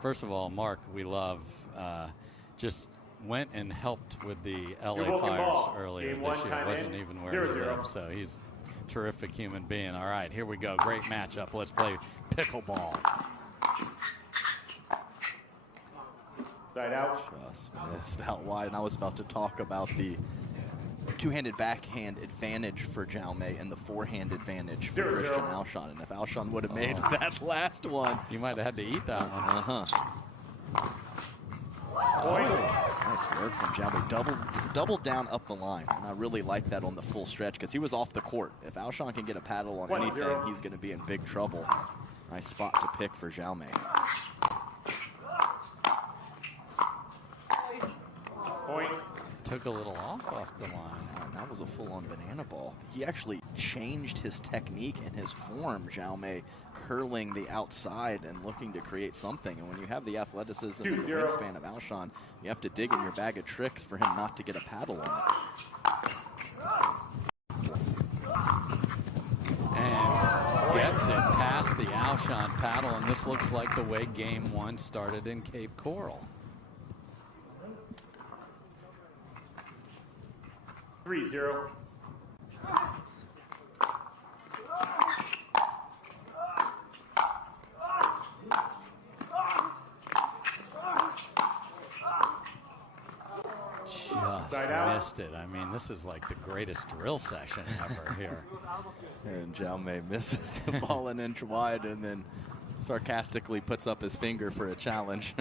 First of all, Mark, we love, just went and helped with the LA Fires earlier this year. Wasn't even where he lived, so he's a terrific human being. All right, here we go. Great matchup. Let's play pickleball. Side out. Just missed out wide, and I was about to talk about the two-handed backhand advantage for Jaume and the forehand advantage for Christian Alshon. And if Alshon would have made that last one, you might have had to eat that one. Nice work from Jaume. Doubled down up the line. And I really like that on the full stretch because he was off the court. If Alshon can get a paddle on anything, he's going to be in big trouble. Nice spot to pick for Jaume. Point. Took a little off the line. And that was a full-on banana ball. He actually changed his technique and his form, Jaume, curling the outside and looking to create something. And when you have the athleticism and the wingspan of Alshon, you have to dig in your bag of tricks for him not to get a paddle on it. And gets it past the Alshon paddle, and this looks like the way game one started in Cape Coral. 3-0. Just missed it. I mean, this is like the greatest drill session ever here. And Jaume misses the ball an inch wide and then sarcastically puts up his finger for a challenge.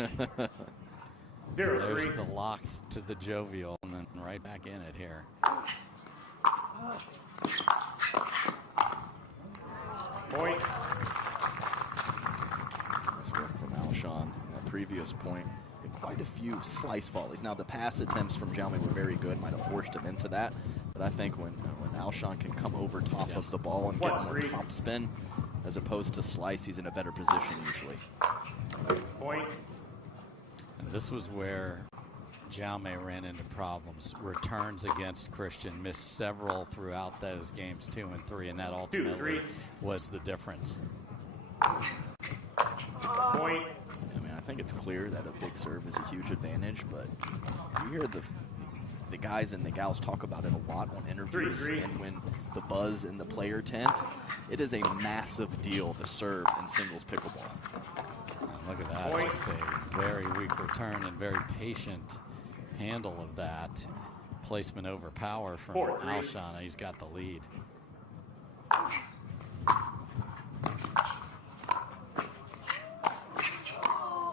There's the locks to the jovial, and then right back in it here. Point. Nice work from Alshon. That previous point, quite a few slice volleys. Now the pass attempts from Jaume were very good, might have forced him into that. But I think when Alshon can come over top of the ball and get more top spin, as opposed to slice, he's in a better position usually. Point. And this was where Jaume ran into problems. Returns against Christian, missed several throughout those games 2 and 3, and that ultimately was the difference. Point. I mean, I think it's clear that a big serve is a huge advantage, but you hear the guys and the gals talk about it a lot on interviews, and when the buzz in the player tent, it is a massive deal to serve in singles pickleball. Look at that, just a very weak return and very patient handle of that. Placement over power from Alshon. He's got the lead.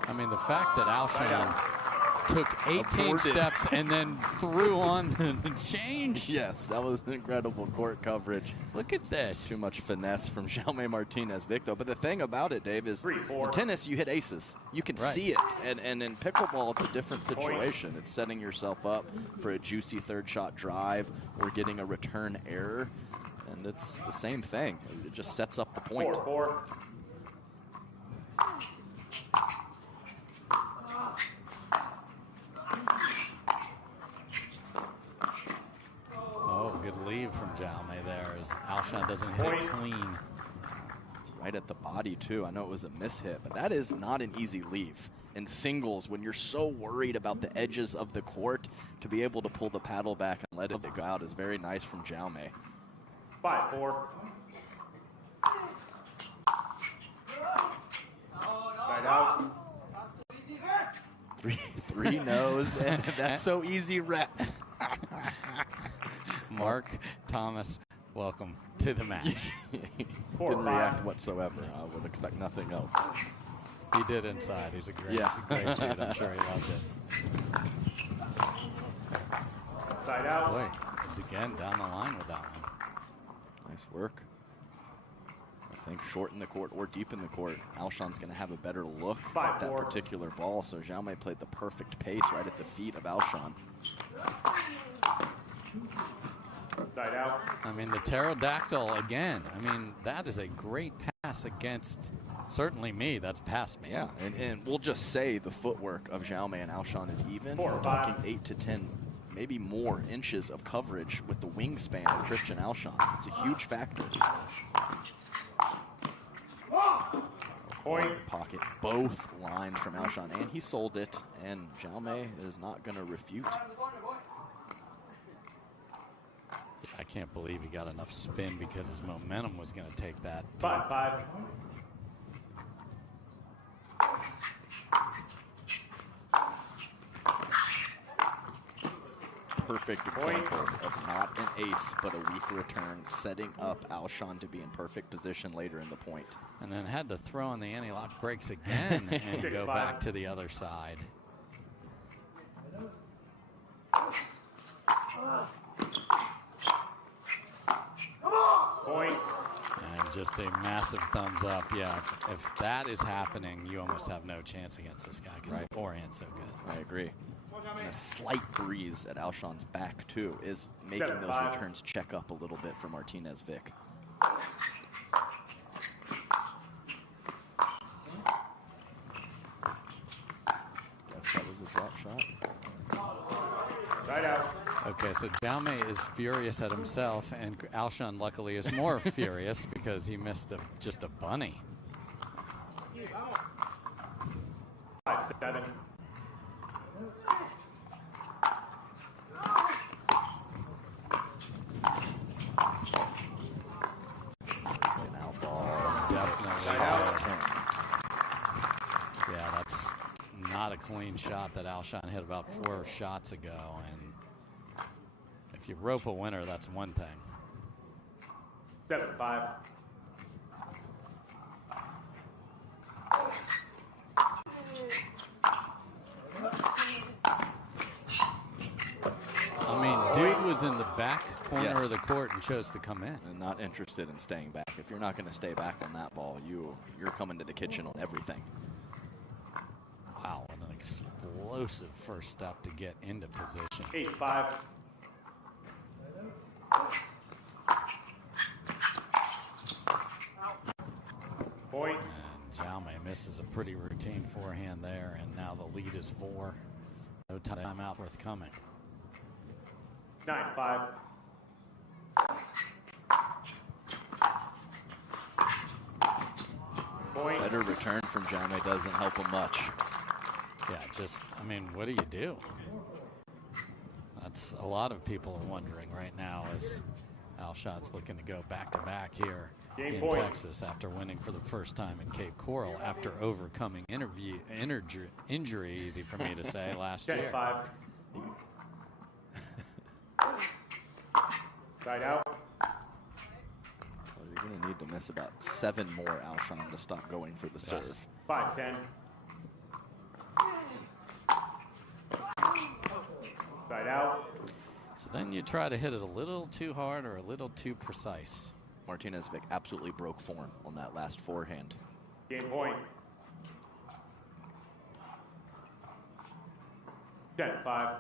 I mean, the fact that Alshon took 18 steps and then threw on the change. Yes, that was incredible court coverage. Look at this. Too much finesse from Jaume Martinez Vich. But the thing about it, Dave, is in tennis, you hit aces. You can see it. And in pickleball, it's a different situation. It's setting yourself up for a juicy third shot drive or getting a return error. And it's the same thing. It just sets up the point. 4-4. Oh, good leave from Jaume there as Alshon doesn't hit it clean. Right at the body, too. I know it was a mishit, but that is not an easy leave. In singles, when you're so worried about the edges of the court, to be able to pull the paddle back and let it go out is very nice from Jaume. 5-4. Side out. Three no's, and that's so easy, ref. Mark Thomas, welcome to the match. Didn't react whatsoever. I would expect nothing else. He did inside. He's a great, great dude. I'm sure he loved it. Side out. Boy, again, down the line with that one. Nice work. I think short in the court or deep in the court, Alshon's going to have a better look at that particular ball. So Jaume played the perfect pace right at the feet of Alshon. Side out. I mean, the pterodactyl again. I mean, that is a great pass against certainly me. That's past me. Yeah, and we'll just say the footwork of Jaume and Alshon is even. We're talking 8 to 10, maybe more inches of coverage with the wingspan of Christian Alshon. It's a huge factor. Point. Pocket both lines from Alshon, and he sold it, and Jaume is not going to refute. Yeah, I can't believe he got enough spin because his momentum was going to take that. 5-5. Perfect example of not an ace, but a weak return, setting up Alshon to be in perfect position later in the point. And then had to throw on the anti-lock brakes again and go back to the other side. Point. And just a massive thumbs up. Yeah, if that is happening, you almost have no chance against this guy because the forehand's so good. I agree. And a slight breeze at Alshon's back, too, is making those returns check up a little bit for Martinez Vich. Guess that was a drop shot. Right out. Okay, so Jaume is furious at himself, and Alshon luckily is more furious because he missed just a bunny. 5-7. Out ball. Definitely. Out. Yeah, that's not a clean shot that Alshon hit about 4 shots ago. And if you rope a winner, that's one thing. 7-5. I mean, dude was in the back corner of the court and chose to come in. And not interested in staying back. If you're not going to stay back on that ball, you're coming to the kitchen on everything. Wow, what an explosive first step to get into position. 8-5. Point. And Jaume misses a pretty routine forehand there, and now the lead is 4. No timeout forthcoming. 9-5. Point. Better return from Jaume doesn't help him much. Yeah, just, I mean, what do you do? That's a lot of people are wondering right now as Alshon's looking to go back-to-back here in Texas after winning for the first time in Cape Coral after overcoming injury, easy for me to say, last year. 10-5. Right out. Well, you're going to need to miss about 7 more, Alshon, to stop going for the serve. 5-10. Right out. So then you try to hit it a little too hard or a little too precise. Martinez Vich absolutely broke form on that last forehand. Game point. 10-5.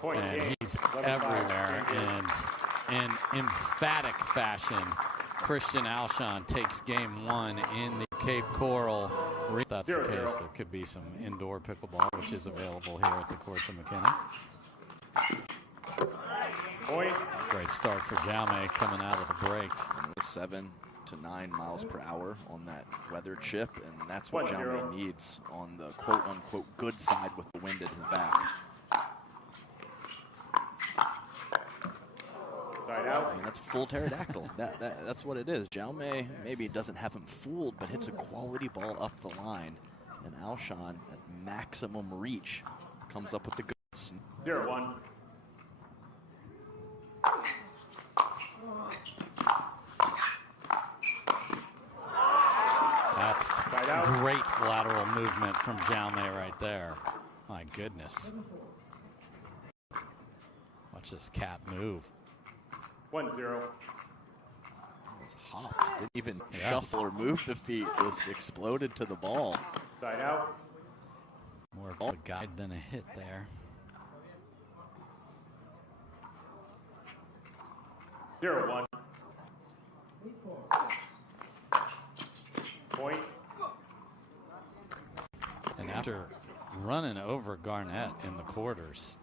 Point. And he's everywhere, and in emphatic fashion, Christian Alshon takes game 1 in the Cape Coral. If that's the case, there could be some indoor pickleball, which is available here at the courts of McKinney. Point. Great start for Jaume coming out of the break. 7 to 9 miles per hour on that weather chip, and that's what Jaume needs on the quote-unquote good side with the wind at his back. I mean, that's full pterodactyl. That's what it is. Jaume maybe doesn't have him fooled, but hits a quality ball up the line. And Alshon, at maximum reach, comes up with the goods. 0-1. That's great lateral movement from Jaume right there. My goodness. Watch this cat move. 1-0. It's hopped. Didn't even shuffle or move the feet. Just exploded to the ball. Side out. More of a guide than a hit there. 0-1. Point. And after running over Garnett in the quarters,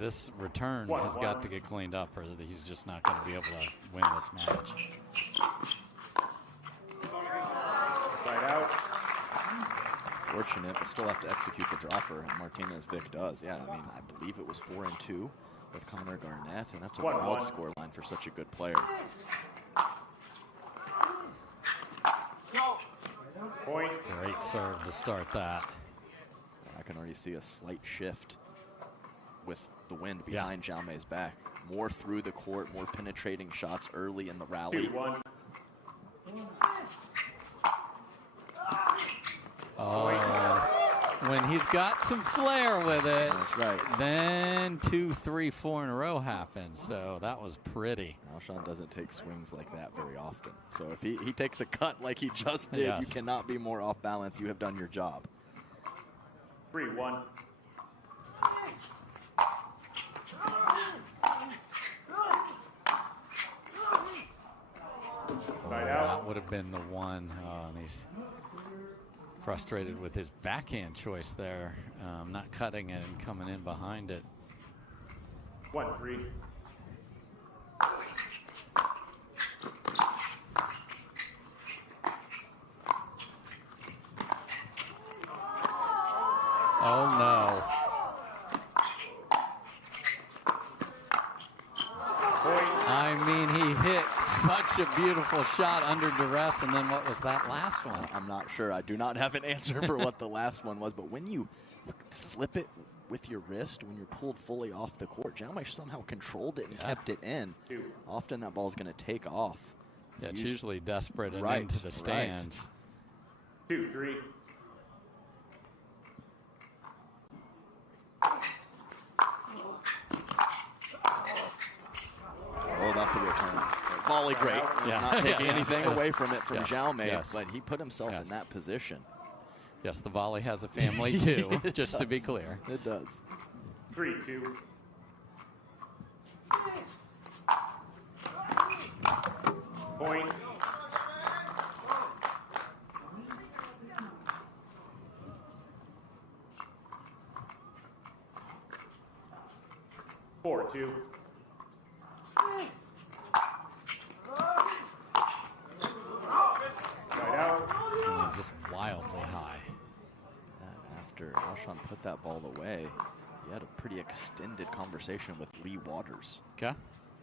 this return has got to get cleaned up, or he's just not going to be able to win this match. Right out. Fortunate, but still have to execute the dropper, and Martinez Vich does. Yeah, I mean, I believe it was 4-2 with Connor Garnett, and that's a wild score line for such a good player. Point. Great serve to start that. I can already see a slight shift with the wind behind Jaume's back. More through the court, more penetrating shots early in the rally. 2-1. When he's got some flair with it, that's right. Then 2, 3, 4 in a row happened. So that was pretty. Alshon doesn't take swings like that very often. So if he takes a cut like he just did, you cannot be more off balance. You have done your job. 3-1. That would have been the one. And he's frustrated with his backhand choice there, not cutting it and coming in behind it. 1-3. Oh no. I mean, he hit such a beautiful shot under duress, and then what was that last one? I'm not sure. I do not have an answer for what the last one was, but when you flip it with your wrist, when you're pulled fully off the court, Jaume somehow controlled it and kept it in. Often that ball's going to take off. Yeah, it's usually desperate and into the stands. 2-3. All about the return. Volley great. Not taking anything away from it from Jaume, but he put himself in that position. Yes, the volley has a family too, just to be clear. It does. 3-2. Point. Four-two. Right out. Just wildly high. And after Alshon put that ball away, he had a pretty extended conversation with Lee Waters. Okay.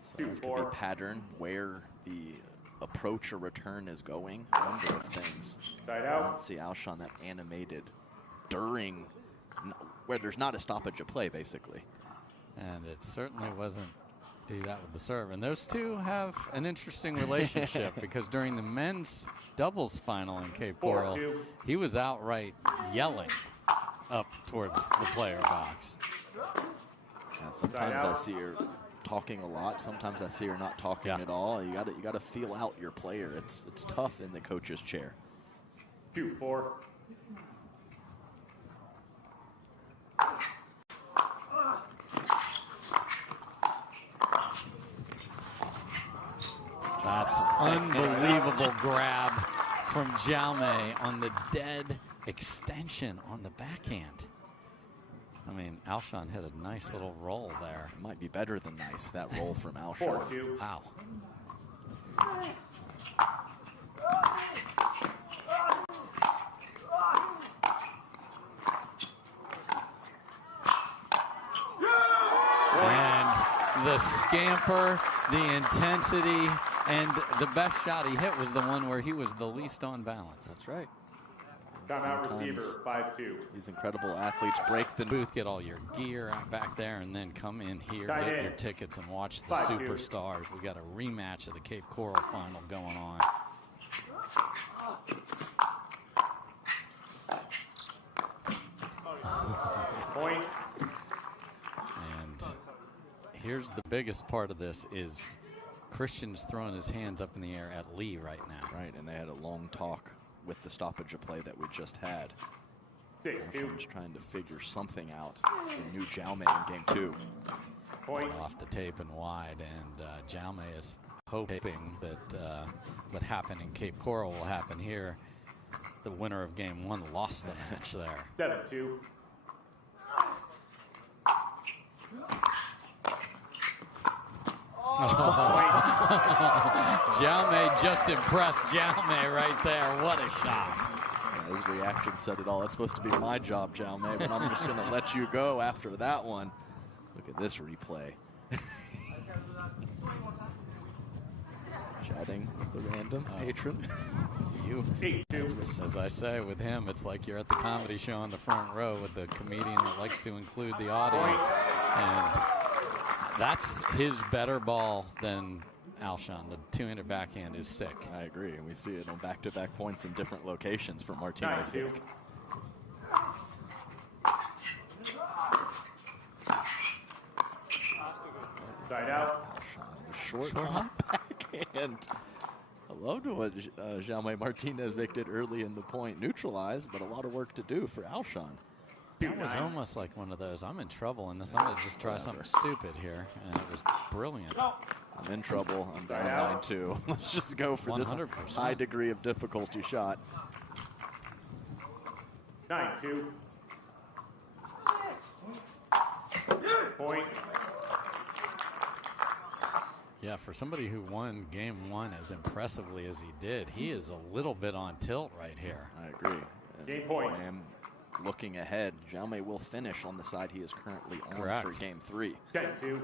So it could be pattern, where the approach or return is going, a number of things. Side I out. don't see Alshon that animated during, where there's not a stoppage of play, basically. And it certainly wasn't do that with the serve. And those two have an interesting relationship because during the men's doubles final in Cape Coral, he was outright yelling up towards the player box. Yeah, sometimes I see her talking a lot. Sometimes I see her not talking at all. You gotta feel out your player. It's tough in the coach's chair. 2-4. That's unbelievable grab from Jaume on the dead extension on the backhand. I mean, Alshon had a nice little roll there. It might be better than nice, that roll from Alshon. 4-2. Wow. And the scamper, the intensity, and the best shot he hit was the one where he was the least on balance. That's right. Timeout receiver, 5-2. These incredible athletes break the booth, get all your gear out back there, and then come in here, get your tickets, and watch the superstars. We got a rematch of the Cape Coral final going on. Point. And here's the biggest part of this is Christian's throwing his hands up in the air at Lee right now. Right, and they had a long talk with the stoppage of play that we just had. 6-2. Just trying to figure something out. It's the new Jaume in game 2. Point. Off the tape and wide, and Jaume is hoping that what happened in Cape Coral will happen here. The winner of game 1 lost the match there. 7-2. Jaume just impressed Jaume right there. What a shot. Yeah, his reaction said it all. It's supposed to be my job, Jaume, but I'm just going to let you go after that one. Look at this replay. Chatting with the random patron. As I say, with him, it's like you're at the comedy show on the front row with the comedian that likes to include the audience. And that's his better ball than Alshon. The two-handed backhand is sick. I agree, and we see it on back-to-back points in different locations for Martinez Vich. Side out. Alshon, short backhand. I loved what Jaume Martinez Vich did early in the point. Neutralized, but a lot of work to do for Alshon. That was almost like one of those, I'm in trouble in this, I'm going to just try something stupid here. And it was brilliant. I'm in trouble. I'm down 9-2. Let's just go for 100%. This high degree of difficulty shot. 9-2. Point. Yeah, for somebody who won game one as impressively as he did, he is a little bit on tilt right here. I agree. Game point. I am looking ahead. Jaume will finish on the side he is currently on for game 3. 10-2.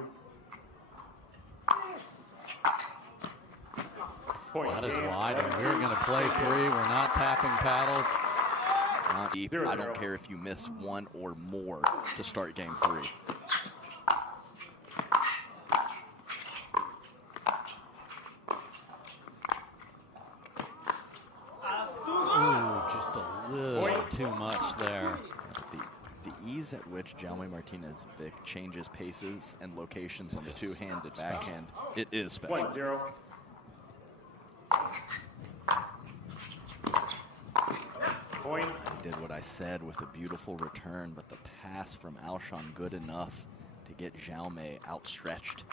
That is wide, and we're going to play 3. We're not tapping paddles. Not deep. I don't care if you miss 1 or more to start game 3. Ooh, just a little too much there. The ease at which Jaume Martinez Vich changes paces and locations on the two-handed backhand, it is special. 1-0. Point. He did what I said with a beautiful return, but the pass from Alshon good enough to get Jaume outstretched.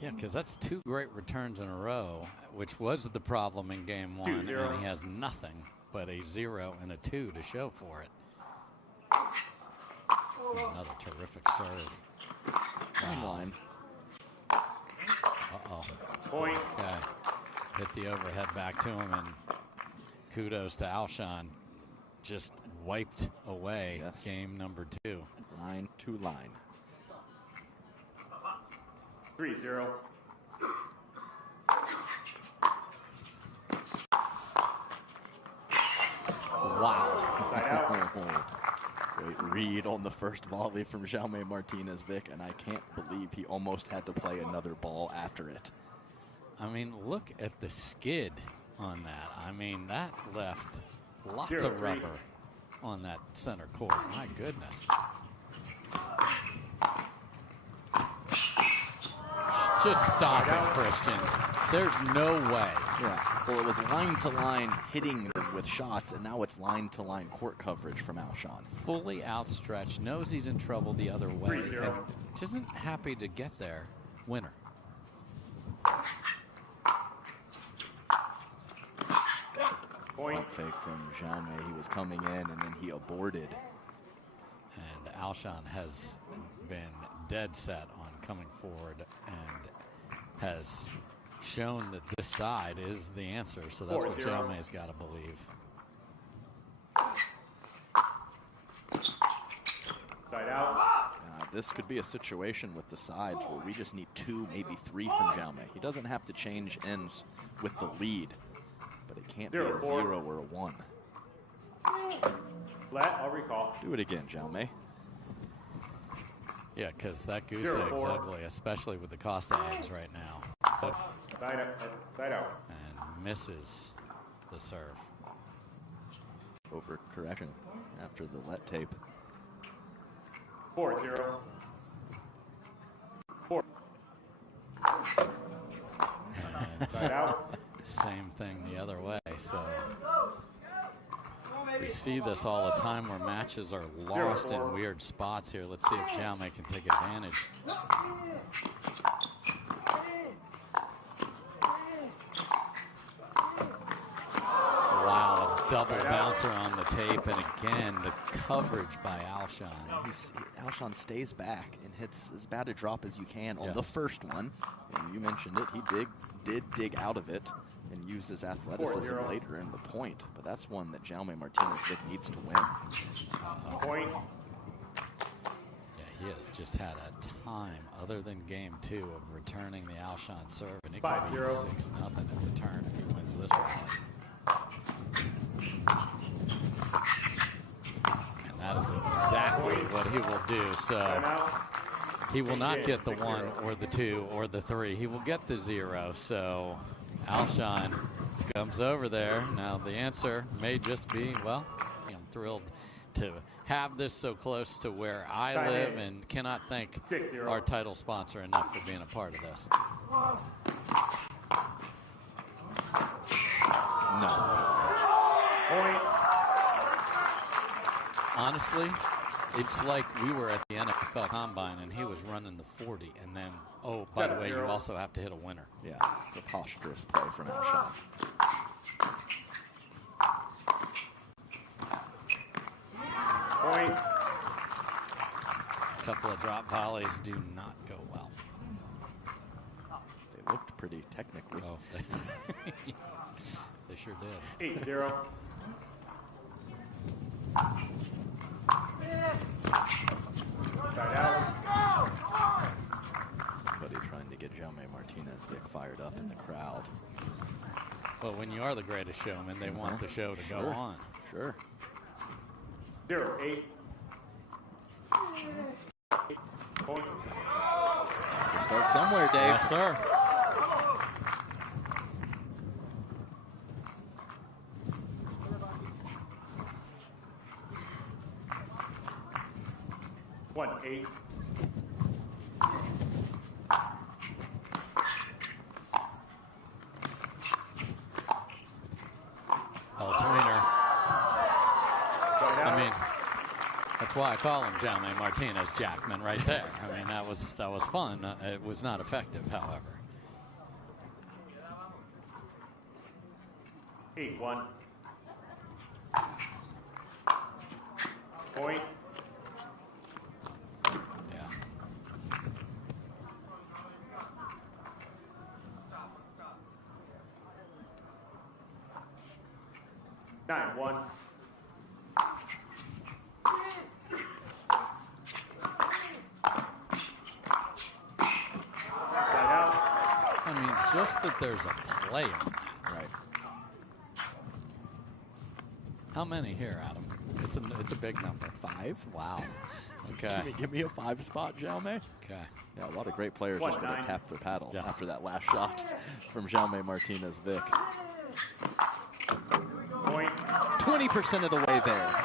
Yeah, because that's 2 great returns in a row, which was the problem in game 1, and he has nothing but a 0 and a 2 to show for it. Another terrific serve. Line. Uh-oh. Point. Okay. Hit the overhead back to him, and kudos to Alshon. Just wiped away game number 2. Line to line. 3-0. Wow. Great read on the first volley from Jaume Martinez Vich, and I can't believe he almost had to play another ball after it. I mean, look at the skid on that. I mean, that left lots of rubber on that center court. My goodness. Just stop it, Christian. There's no way. Yeah, well, it was line-to-line hitting them with shots, and now it's line-to-line court coverage from Alshon. Fully outstretched, knows he's in trouble the other way, and just isn't happy to get there. Winner. Point. Pump fake from Jaume. He was coming in, and then he aborted. And Alshon has been dead set on coming forward and has shown that this side is the answer. So that's what Jaume's got to believe. Side out. This could be a situation with the sides where we just need 2, maybe 3 from Jaume. He doesn't have to change ends with the lead, but it can't be a 0 or a 1. Let, I'll recall. Do it again, Jaume. Yeah, because that goose egg's ugly, especially with the Costa eggs right now. Side out. And misses the serve. Over correction after the let tape. 4-0. 4. Side out. Same thing the other way. So we see this all the time where matches are lost in weird spots here. Let's see if Jaume can take advantage. Wow, double bouncer on the tape, and again, the coverage by Alshon. Alshon stays back and hits as bad a drop as you can on the first one. And you mentioned it, he did dig out of it and used his athleticism later in the point. But that's one that Jaume Martinez Vich needs to win. Point. Yeah, he has just had a time, other than game 2, of returning the Alshon serve, and it could be 6-0 at the turn if he wins this rally. And that is exactly what he will do. So he will not get the 1 or the 2 or the 3. He will get the 0. So Alshon comes over there. Now the answer may just be, well, I'm thrilled to have this so close to where I live, and cannot thank our title sponsor enough for being a part of this. No. Point. Honestly, it's like we were at the NFL Combine and he was running the 40, and then, oh, by the way, you also have to hit a winner. Yeah, preposterous play from Alshon. Point. A couple of drop volleys do not go well. They looked pretty technically. Oh, they sure did. 8-0. Side out. Somebody trying to get Jaume Martinez Vich fired up in the crowd. Well, when you are the greatest showman, they want the show to go on. Sure. 0-8. Point. You start somewhere, Dave. Yes, sir. One 8. Oh, tweener. I mean, that's why I call him Jaume Martinez Jackman right there. I mean, that was fun. It was not effective, however. 8-1. Point. Yeah. Nine 1. I mean, just that there's a play on that. Right. How many here, Adam? It's a big number. 5? Wow. Okay. Give me a 5 spot, Jaume. Okay. Yeah, a lot of great players just going to tap their paddle after that last shot from Jaume Martinez Vich. Point. 20% of the way there.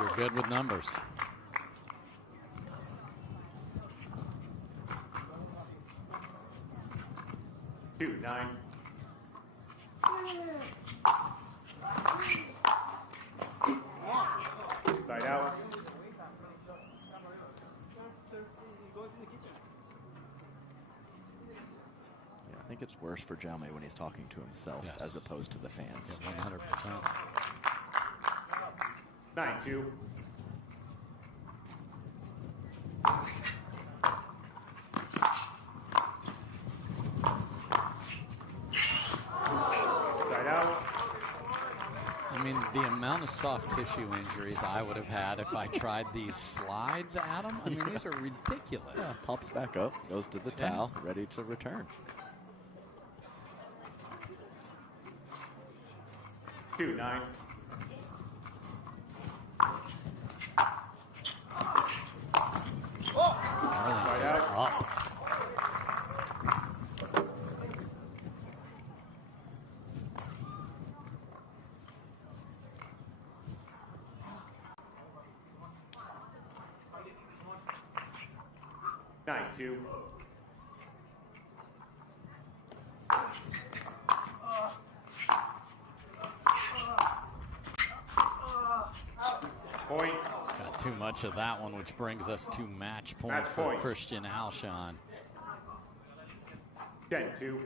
You're good with numbers. Two 9. Side out. Yeah, I think it's worse for Jaume when he's talking to himself as opposed to the fans. 100%. 9-2. Side out. I mean, the amount of soft tissue injuries I would have had if I tried these slides, Adam, I mean, these are ridiculous. Yeah, pops back up, goes to the towel, ready to return. 2-9. Everything's just up. Nine 2. Point. Got too much of that one, which brings us to match point for Christian Alshon. 10-2.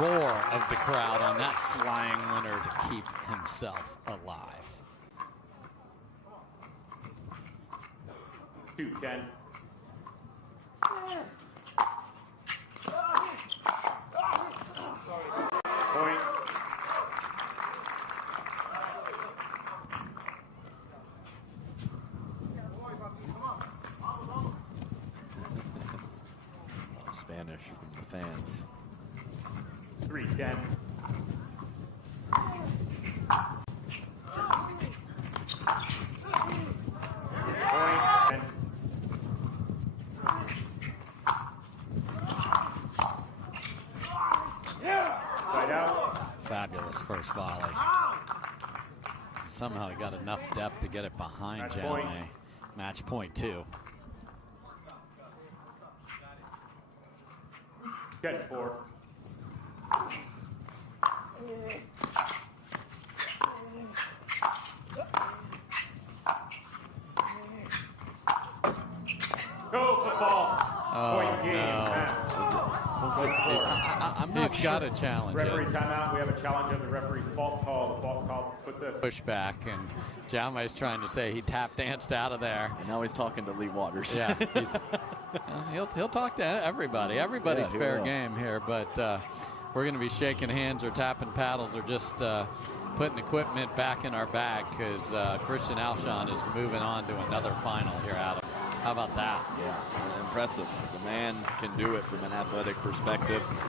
roar of the crowd on that flying winner to keep himself alive. 2-10. Point. Spanish from the fans. 3-10. Point. Right out. Fabulous first volley. Somehow he got enough depth to get it behind Match Jaume. point. Match point 2. 10-4. Go football. Point game. He's got a challenge. Referee timeout. We have a challenge of the referee's fault call. The fault call puts us Pushback, and Jaume is trying to say he tap danced out of there. And now he's talking to Lee Waters. Yeah, he'll talk to everybody. Everybody's Yeah, fair will. game here, but we're going to be shaking hands or tapping paddles or just putting equipment back in our bag because Christian Alshon is moving on to another final here, Adam. How about that? Yeah, impressive. The man can do it from an athletic perspective.